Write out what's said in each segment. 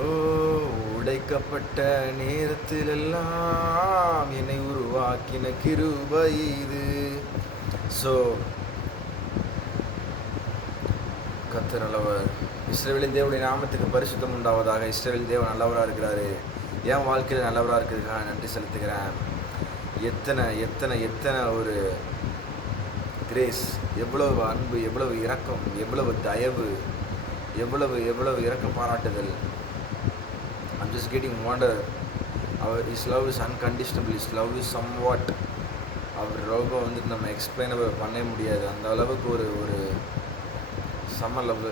ஓ உடைக்கப்பட்ட நேரத்திலெல்லாம் என்னை உருவாக்கின கிருபை இது. ஸோ கர்த்தர் நல்லவர். இஸ்ரவேலின் தேவனுடைய நாமத்துக்கு பரிசுத்தம் உண்டாவதாக. இஸ்ரவேல் தேவன் நல்லவராக இருக்கிறாரு. என் வாழ்க்கையில் நல்லவராக இருக்கிறதுக்காக நன்றி செலுத்துகிறேன். எத்தனை எத்தனை எத்தனை ஒரு கிரேஸ், எவ்வளவு அன்பு, எவ்வளவு இரக்கம், எவ்வளவு தயவு, எவ்வளவு எவ்வளவு இரக்கம் பாராட்டுதல். I'm just getting wonder. His love is unconditional. His love is somewhat. அவர் லவ் வந்துட்டு நம்ம எக்ஸ்பிளைனபிள் பண்ணவே முடியாது. அந்த அளவுக்கு ஒரு ஒரு செம்ம love.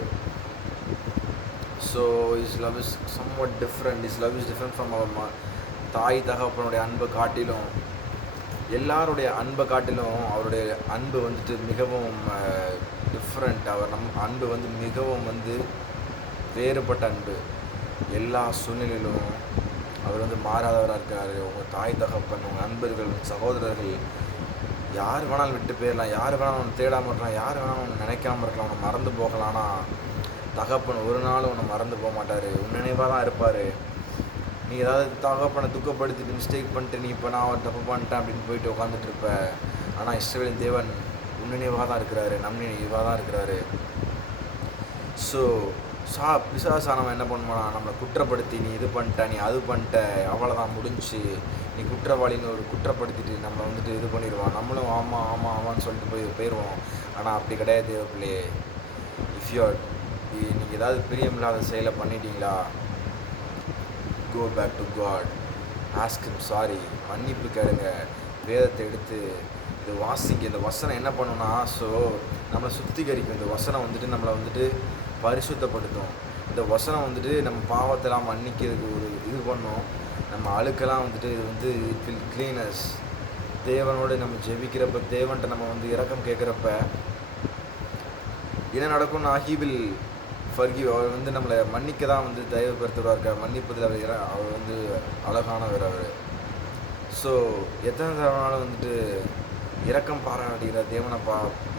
So his love is somewhat different. His love is different from our தாய் தகப்பனுடைய அன்பை காட்டிலும், எல்லாருடைய அன்பை காட்டிலும் அவருடைய அன்பு வந்துட்டு மிகவும் டிஃப்ரெண்ட். அவர் அன்பு வந்து மிகவும் வேறுபட்ட அன்பு. எல்லா சூழ்நிலையிலும் அவர் மாறாதவராக இருக்கார். உங்கள் தாய் தகப்பன், உங்கள் நண்பர்கள், சகோதரர்கள் யார் வேணாலும் விட்டு போயிடலாம், யார் வேணாலும் ஒன்று தேடாமல் இருக்கலாம், யார் வேணாலும் ஒன்று நினைக்காமல் இருக்கலாம், உன்னை மறந்து போகலாம். ஆனால் தகப்பன் ஒரு நாளும் உன்னை மறந்து போக மாட்டார். உன் நினைவாக தான் இருப்பார். நீ ஏதாவது தகப்பனை துக்கப்படுத்திட்டு மிஸ்டேக் பண்ணிட்டு நீ இப்போ நான் தப்பு பண்ணிட்டேன் அப்படின்னு போயிட்டு உட்காந்துட்டு இருப்ப. ஆனால் இஸ்ரவேலின் தேவன் உன் நினைவாக தான் இருக்கிறாரு, நம் நினைவாக தான் இருக்கிறாரு. ஸோ பிசாசானவன் என்ன பண்ணுவானா, நம்மளை குற்றப்படுத்தி நீ இது பண்ணிட்ட, நீ அது பண்ணிட்ட, அவ்வளோதான் முடிஞ்சு, நீ குற்றவாளின்னு ஒரு குற்றப்படுத்திட்டு நம்மளை இது பண்ணிடுவான். நம்மளும் ஆமாம் ஆமாம் ஆமான்னு சொல்லிட்டு போயிடுவோம். ஆனால் அப்படி கிடையாது தேவப்பிள்ளையே. இஃப் யூ நீங்கள் ஏதாவது பிரியமில்லாத செயலை பண்ணிட்டீங்களா, go back to God, ask him sorry, மன்னிப்பு கேளுங்க. வேதத்தை எடுத்து இது வாசிங்க. இந்த வசனம் என்ன பண்ணுன்னா, ஸோ நம்மளை சுத்திகரிக்கும். இந்த வசனம் நம்மளை பரிசுத்தப்படுத்தும். இந்த வசனம் நம்ம பாவத்தெல்லாம் மன்னிக்கிறதுக்கு ஒரு இது பண்ணும். நம்ம அழுக்கெல்லாம் இது இட் வில் க்ளீனஸ். தேவனோடு நம்ம ஜெபிக்கிறப்ப, தேவன்கிட்ட நம்ம இரக்கம் கேட்குறப்ப என்ன நடக்கும்னா, ஹீ வில் ஃபர்கிவ். அவர் நம்மளை மன்னிக்க தான் தயவுபடுத்துவார் இருக்கார். மன்னிப்பதில் அவர் அழகானவர் அவர். ஸோ எத்தனை தடவைனாலும் இரக்கம் பாராட்டுகிற தேவனை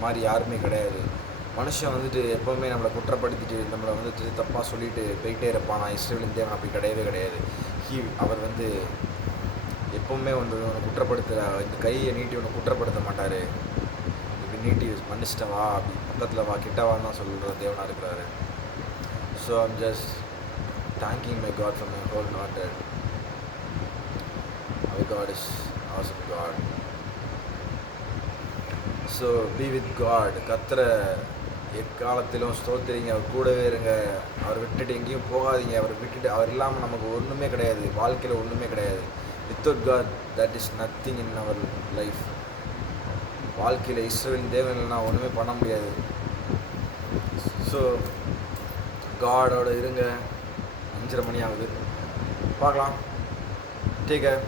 மாதிரி யாருமே கிடையாது. மனுஷன் எப்போவுமே நம்மளை குற்றப்படுத்திட்டு நம்மளை தப்பாக சொல்லிட்டு போயிட்டே இருப்பான். நான் இஸ்ரவேலின் தேவன் அப்படி கிடையவே கிடையாது. அவர் எப்போவுமே உன்னை குற்றப்படுத்துகிற, இந்த கையை நீட்டி உன்னை குற்றப்படுத்த மாட்டார். இப்படி நீட்டி மன்னிச்சிட்ட வா, அப்படி பக்கத்தில் வா, கிட்டவான்னு தான் சொல்கிற தேவனாக இருக்கிறாரு. So I'm just thanking my God from my whole heart. Our God is awesome God. So be with God. கர்த்தரை எக்காலத்திலும் ஸ்தோத்திரிங்க. அவர் கூடவே இருங்க. அவர் விட்டுட்டு எங்கேயும் போகாதீங்க. அவர் இல்லாமல் நமக்கு ஒன்றுமே கிடையாது. வாழ்க்கையில் ஒன்றுமே கிடையாது. Without God that is nothing in our life. வாழ்க்கையில் இஸ்ரவேலின் தேவன் இல்லைனா ஒன்றுமே பண்ண முடியாது. ஸோ காடோட இருங்க. 5:30 மணி ஆகுது. பார்க்கலாம். Take care.